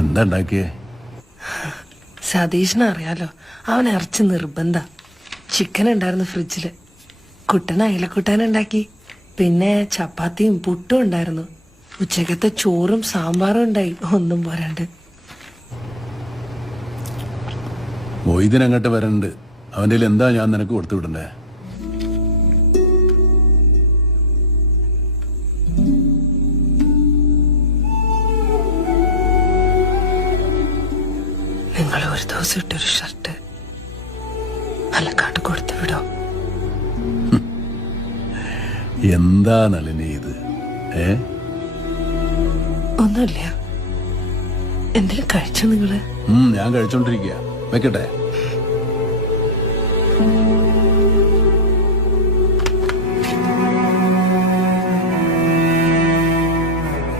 എന്താ ഉണ്ടാക്കിയേ? സതീഷിനെ അറിയാലോ, അവൻ ഇറച്ചി നിർബന്ധ. ചിക്കൻ ഉണ്ടായിരുന്നു ഫ്രിഡ്ജില്. കുട്ടൻ അയിലക്കുട്ടാനുണ്ടാക്കി. പിന്നെ ചപ്പാത്തിയും പുട്ടും ഉണ്ടായിരുന്നു. ഉച്ചക്കത്തെ ചോറും സാമ്പാറും ഉണ്ടായി. ഒന്നും പോരാണ്ട്. മൊയ്തീൻ വരണ്ട്. അവൻ്റെ എന്താ ഞാൻ നിനക്ക് കൊടുത്തു വിടണ്ടേ? നിങ്ങൾ ഒരു ദിവസം ഇട്ടൊരു ഷർട്ട് പാലക്കാട്ട് കൊടുത്തു വിടോ? എന്താ നളിനി ഇത്? ഒന്നുമില്ല. എന്തെങ്കിലും കഴിച്ചോ നിങ്ങള്? ഞാൻ കഴിച്ചോണ്ടിരിക്കുക. വെക്കട്ടെ?